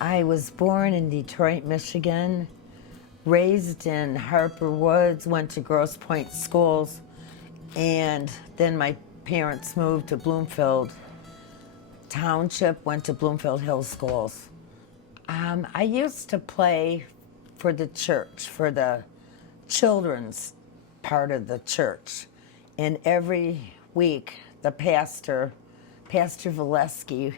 I was born in Detroit, Michigan, raised in Harper Woods, went to Grosse Pointe schools, and then my parents moved to Bloomfield Township, went to Bloomfield Hills schools. I used to play for the church, for the children's part of the church. And every week, the Pastor Valesky,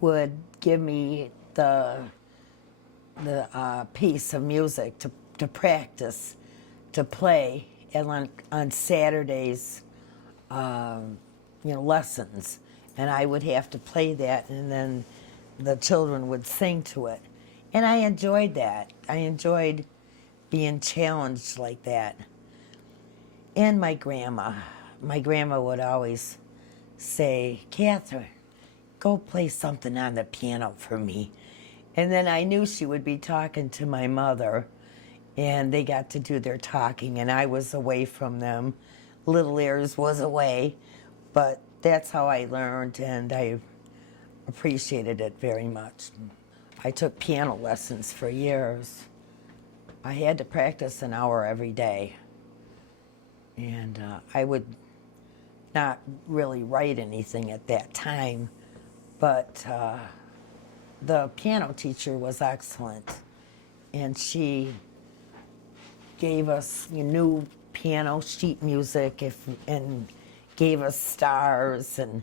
would give me the piece of music to practice, to play, and on Saturdays, lessons. And I would have to play that, and then the children would sing to it. And I enjoyed that. I enjoyed being challenged like that. And my grandma would always say, "Kathryn, go play something on the piano for me." And then I knew she would be talking to my mother, and they got to do their talking, and I was away from them. Little Ears was away, but that's how I learned, and I appreciated it very much. I took piano lessons for years. I had to practice an hour every day, and I would not really write anything at that time, but the piano teacher was excellent, and she gave us new piano sheet music and gave us stars and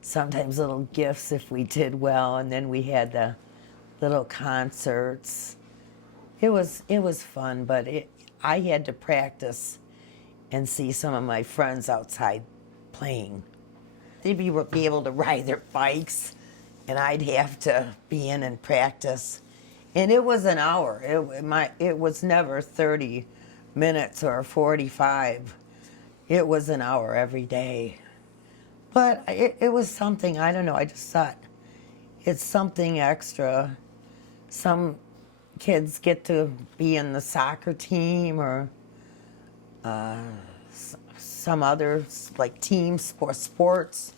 sometimes little gifts if we did well, and then we had the little concerts. It was fun, but I had to practice and see some of my friends outside playing. They'd be able to ride their bikes, and I'd have to be in and practice. And it was an hour. It was never 30 minutes or 45. It was an hour every day. But it was something, I don't know, I just thought it's something extra. Some kids get to be in the soccer team or some other like teams for sports,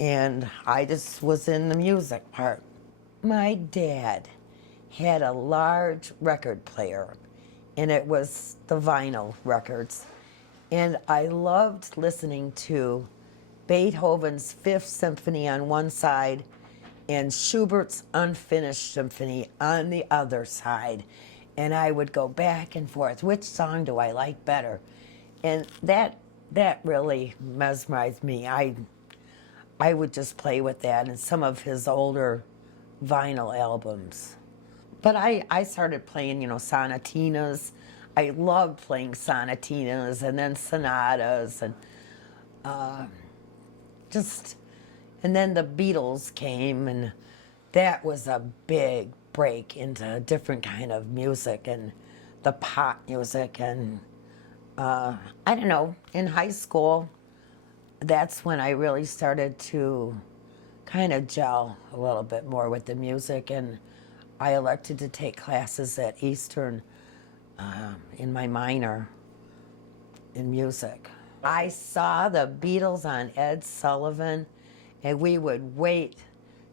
and I just was in the music part. My dad had a large record player, and it was the vinyl records, and I loved listening to Beethoven's Fifth Symphony on one side and Schubert's Unfinished Symphony on the other side. And I would go back and forth. Which song do I like better? And that really mesmerized me. I would just play with that and some of his older vinyl albums. But I started playing, sonatinas. I loved playing sonatinas and then sonatas and and then the Beatles came, and that was a big break into a different kind of music and the pop music. And I don't know, in high school, that's when I really started to kind of gel a little bit more with the music, and I elected to take classes at Eastern in my minor in music. I saw the Beatles on Ed Sullivan, and we would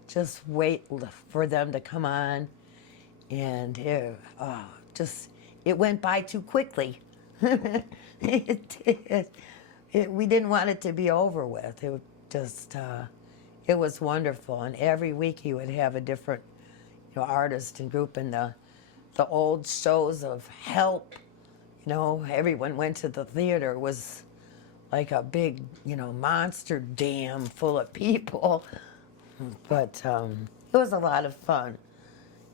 just wait for them to come on, and it went by too quickly. We didn't want it to be over with. It was wonderful, and every week he would have a different artist and group, and the old shows of Help, everyone went to the theater. It was like a big, monster dam full of people. But it was a lot of fun.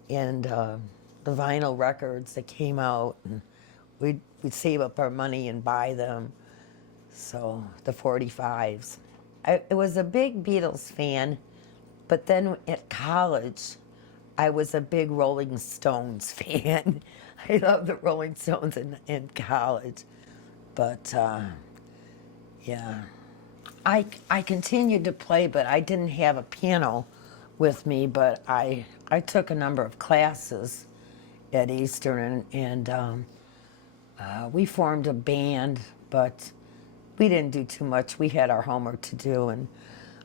And the vinyl records that came out, and we'd save up our money and buy them. So the 45s. I was a big Beatles fan, but then at college, I was a big Rolling Stones fan. I loved the Rolling Stones in college. But yeah, I continued to play, but I didn't have a piano with me, but I took a number of classes at Eastern, and we formed a band, but we didn't do too much. We had our homework to do, and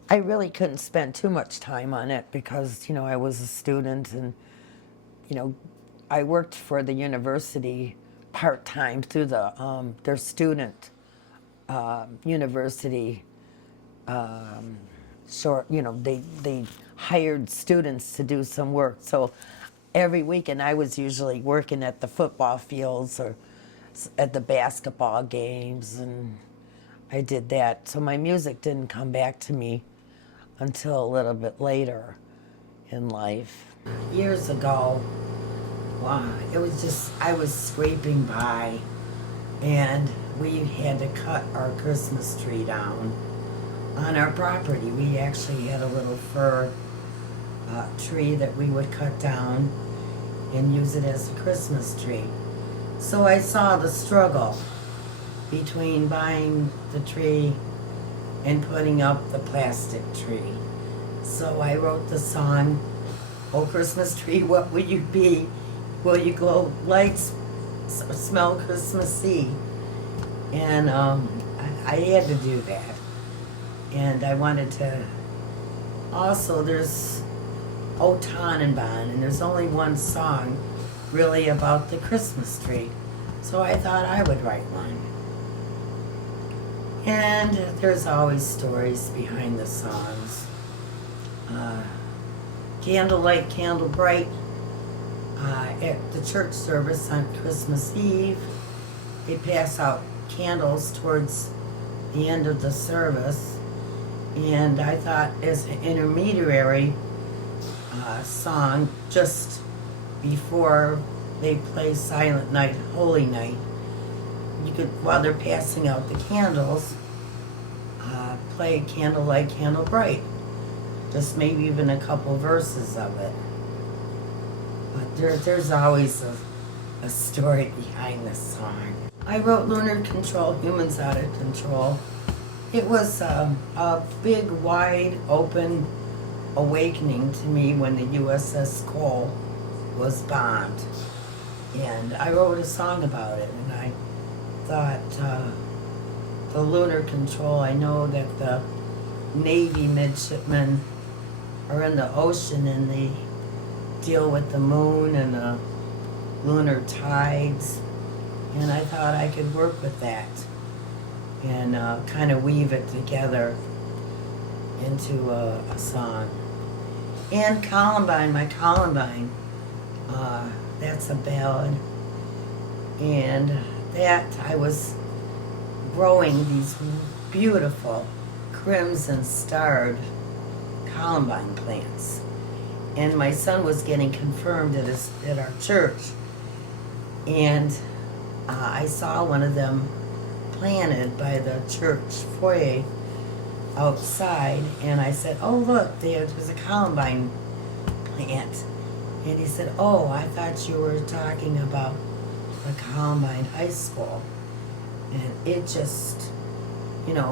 I really couldn't spend too much time on it because, I was a student, and you know, I worked for the university part-time through their student university short, they hired students to do some work. So every weekend I was usually working at the football fields or at the basketball games, and I did that. So my music didn't come back to me until a little bit later in life. Years ago, wow, it was just, I was scraping by, and we had to cut our Christmas tree down on our property. We actually had a little fir tree that we would cut down and use it as a Christmas tree. So I saw the struggle between buying the tree and putting up the plastic tree. So I wrote the song, "Oh Christmas Tree, What Will You Be? Will you glow lights, smell Christmassy?" And I had to do that. And I wanted to, also there's O Tannenbaum, and there's only one song really about the Christmas tree. So I thought I would write one. And there's always stories behind the songs. Candlelight, Candle Bright, at the church service on Christmas Eve, they pass out candles towards the end of the service. And I thought as an intermediary song, just before they play Silent Night, Holy Night, you could, while they're passing out the candles, play Candlelight, Candle Bright. Just maybe even a couple verses of it. But there's always a story behind this song. I wrote Lunar Control, Humans Out of Control. It was a big, wide, open awakening to me when the USS Cole was bombed. And I wrote a song about it, and I thought, the lunar control, I know that the Navy midshipmen are in the ocean and they deal with the moon and the lunar tides, and I thought I could work with that and kind of weave it together into a song. And Columbine, My Columbine, that's a ballad, and that I was growing these beautiful crimson starred columbine plants, and my son was getting confirmed at our church, and I saw one of them planted by the church foyer outside, and I said, "Oh look, there's a columbine plant." And he said, "Oh, I thought you were talking about the Columbine High School." And it just,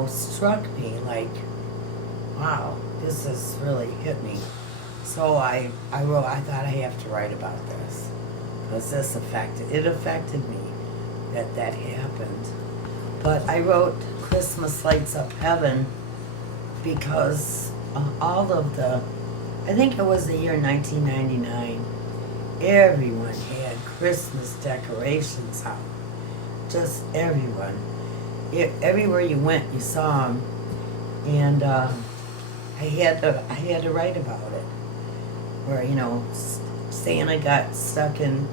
struck me like, wow, this has really hit me. So I wrote, I thought I have to write about this, because it affected me that happened. But I wrote Christmas Lights Up Heaven because all of I think it was the year 1999, everyone had Christmas decorations out. Just everyone. Everywhere you went, you saw them. And I had to write about it. Where, Santa got stuck in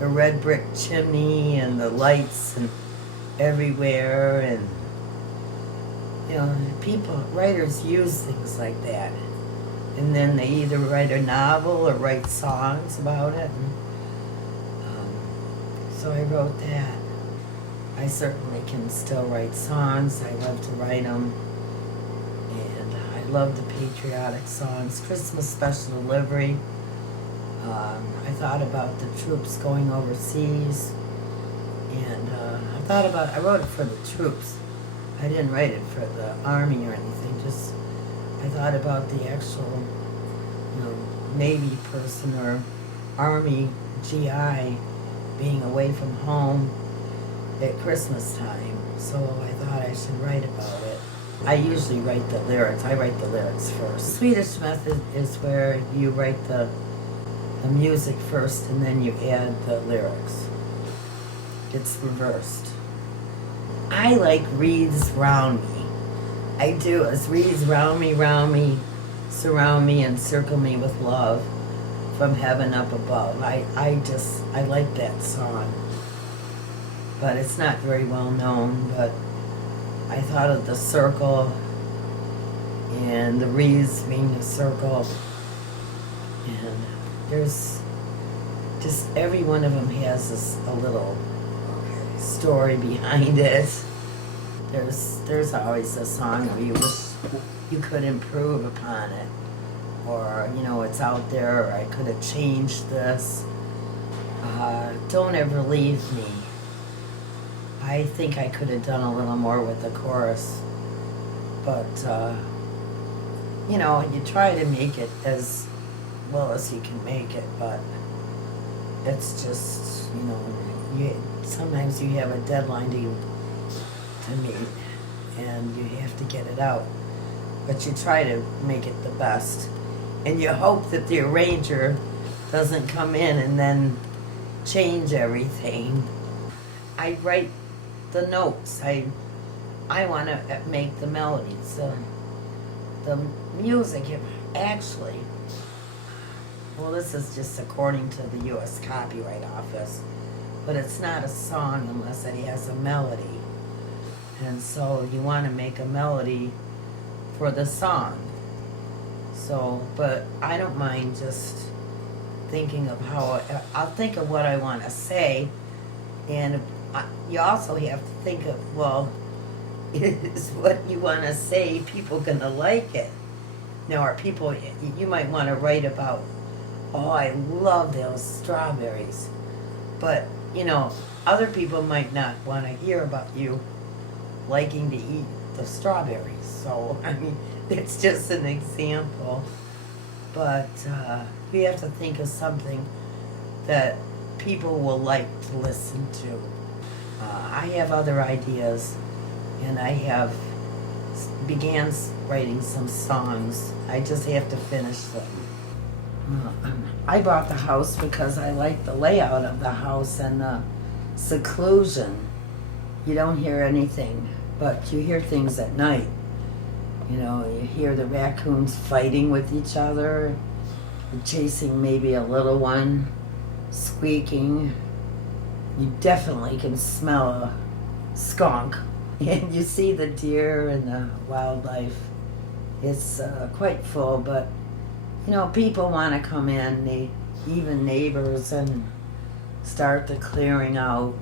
a red brick chimney and the lights and everywhere, and writers use things like that, and then they either write a novel or write songs about it. And, so I wrote that. I certainly can still write songs. I love to write them, and I love the patriotic songs. Christmas Special Delivery. I thought about the troops going overseas, and I wrote it for the troops. I didn't write it for the army or anything. Just I thought about the actual, Navy person or Army GI being away from home at Christmas time. So I thought I should write about it. I usually write the lyrics. I write the lyrics first. Swedish method is where you write the the music first and then you add the lyrics. It's reversed. I like wreaths round me. I do. As wreaths round me, surround me and circle me with love from heaven up above. I like that song. But it's not very well known, but I thought of the circle and the wreaths being a circle. And there's just every one of them has a little story behind it. There's always a song where you wish you could improve upon it, or it's out there, or I could have changed this. Don't ever leave me. I think I could have done a little more with the chorus, but you try to make it as well as you can make it, but it's just sometimes you have a deadline to meet, and you have to get it out. But you try to make it the best, and you hope that the arranger doesn't come in and then change everything. I write the notes. I want to make the melodies. The music, actually, well, this is just according to the U.S. Copyright Office, but it's not a song unless it has a melody. And so you want to make a melody for the song. So, but I don't mind just thinking of I'll think of what I want to say, and you also have to think of, well, is what you want to say people gonna like it? Now, are people, you might want to write about, oh, I love those strawberries, but other people might not want to hear about you liking to eat the strawberries. So I mean, it's just an example, but you have to think of something that people will like to listen to. I have other ideas, and I have began writing some songs. I just have to finish them. I bought the house because I like the layout of the house and the seclusion. You don't hear anything, but you hear things at night. You hear the raccoons fighting with each other, chasing maybe a little one, squeaking. You definitely can smell a skunk. And you see the deer and the wildlife. It's quite full, but people want to come in, even neighbors, and start the clearing out.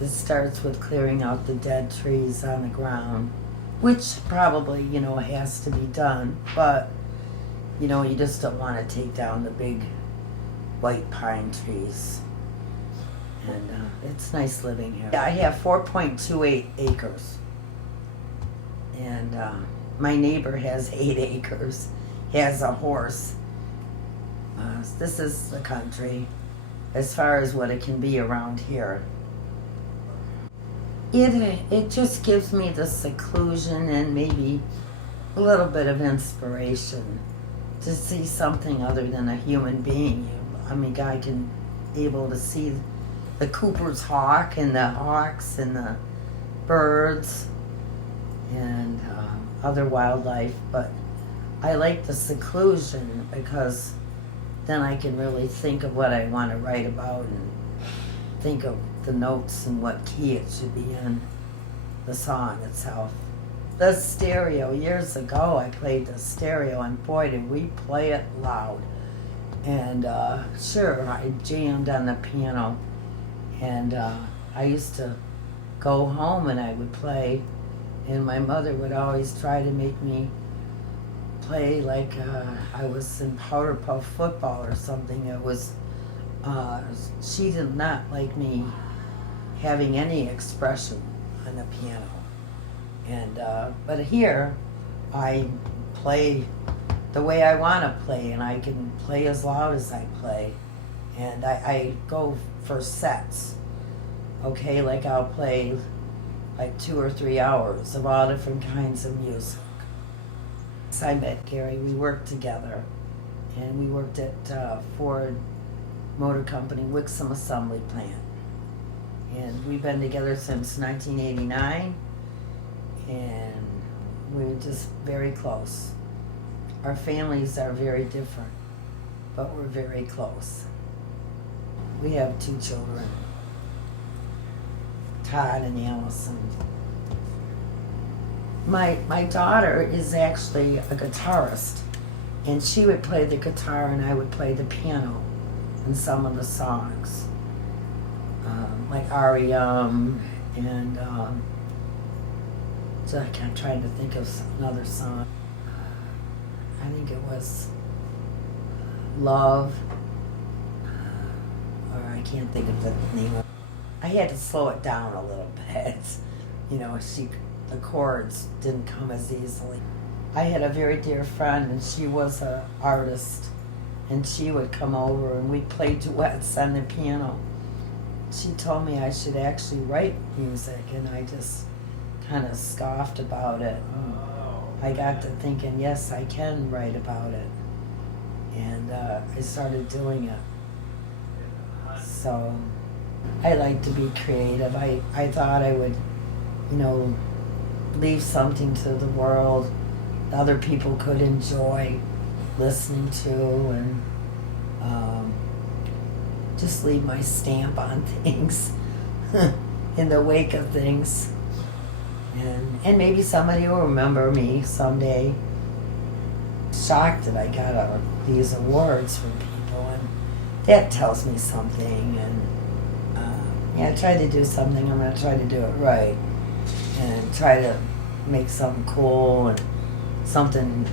It starts with clearing out the dead trees on the ground, which probably, has to be done, but, you just don't want to take down the big white pine trees. And it's nice living here. I have 4.28 acres, and my neighbor has 8 acres. He has a horse. This is the country as far as what it can be around here. It just gives me the seclusion and maybe a little bit of inspiration to see something other than a human being. I mean, I can be able to see the Cooper's hawk and the hawks and the birds and other wildlife, but I like the seclusion because then I can really think of what I want to write about and think of the notes and what key it should be in, the song itself. The stereo, years ago I played the stereo, and boy did we play it loud. And sure, I jammed on the piano, and I used to go home and I would play, and my mother would always try to make me play like I was in Powder Puff football or something. It was, she did not like me having any expression on the piano. And but here I play the way I want to play, and I can play as loud as I play, and I go for sets. Okay, like I'll play like 2 or 3 hours of all different kinds of music. I met Gary, we worked together, and we worked at Ford Motor Company, Wixom Assembly Plant. And we've been together since 1989, and we're just very close. Our families are very different, but we're very close. We have 2 children, Todd and Allison. My daughter is actually a guitarist, and she would play the guitar and I would play the piano in some of the songs, like REM, and so I'm trying to think of another song. I think it was Love, or I can't think of the name of it. I had to slow it down a little bit. You know, the chords didn't come as easily. I had a very dear friend, and she was an artist, and she would come over and we'd play duets on the piano. She told me I should actually write music, and I just kind of scoffed about it. And I got to thinking, yes, I can write about it, and I started doing it. So I like to be creative. I thought I would, you know, leave something to the world other people could enjoy listening to, and just leave my stamp on things in the wake of things. And maybe somebody will remember me someday. Shocked that I got these awards from people, and that tells me something. And yeah, I tried to do something. I'm going to try to do it right, and try to make something cool and something.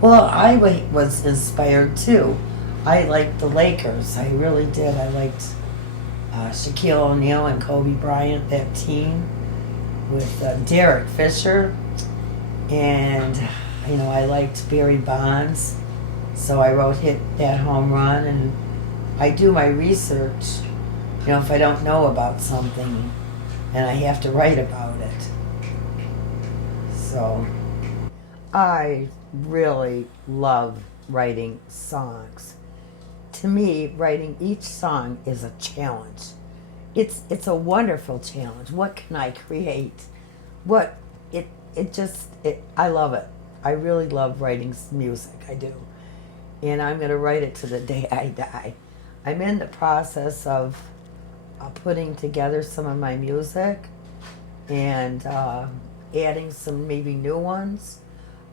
Well, I was inspired too. I liked the Lakers. I really did. I liked Shaquille O'Neal and Kobe Bryant, that team with Derek Fisher, and you know, I liked Barry Bonds, so I wrote "Hit That Home Run," and I do my research. You know, if I don't know about something, and I have to write about it. So I really love writing songs. To me, writing each song is a challenge. It's a wonderful challenge. What can I create? I love it. I really love writing music. I do. And I'm going to write it to the day I die. I'm in the process of putting together some of my music and adding some maybe new ones.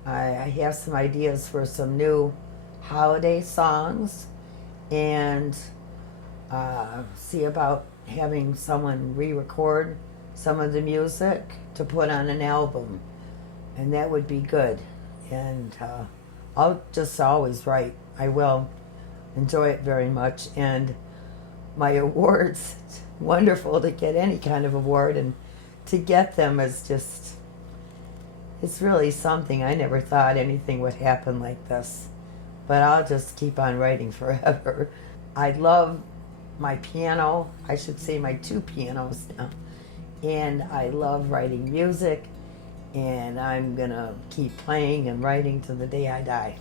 I have some ideas for some new holiday songs, and see about having someone re-record some of the music to put on an album, and that would be good. And I'll just always write. I will enjoy it very much. And my awards, it's wonderful to get any kind of award, and to get them is just, it's really something. I never thought anything would happen like this, but I'll just keep on writing forever. I love my piano, I should say my 2 pianos now, and I love writing music, and I'm gonna keep playing and writing to the day I die.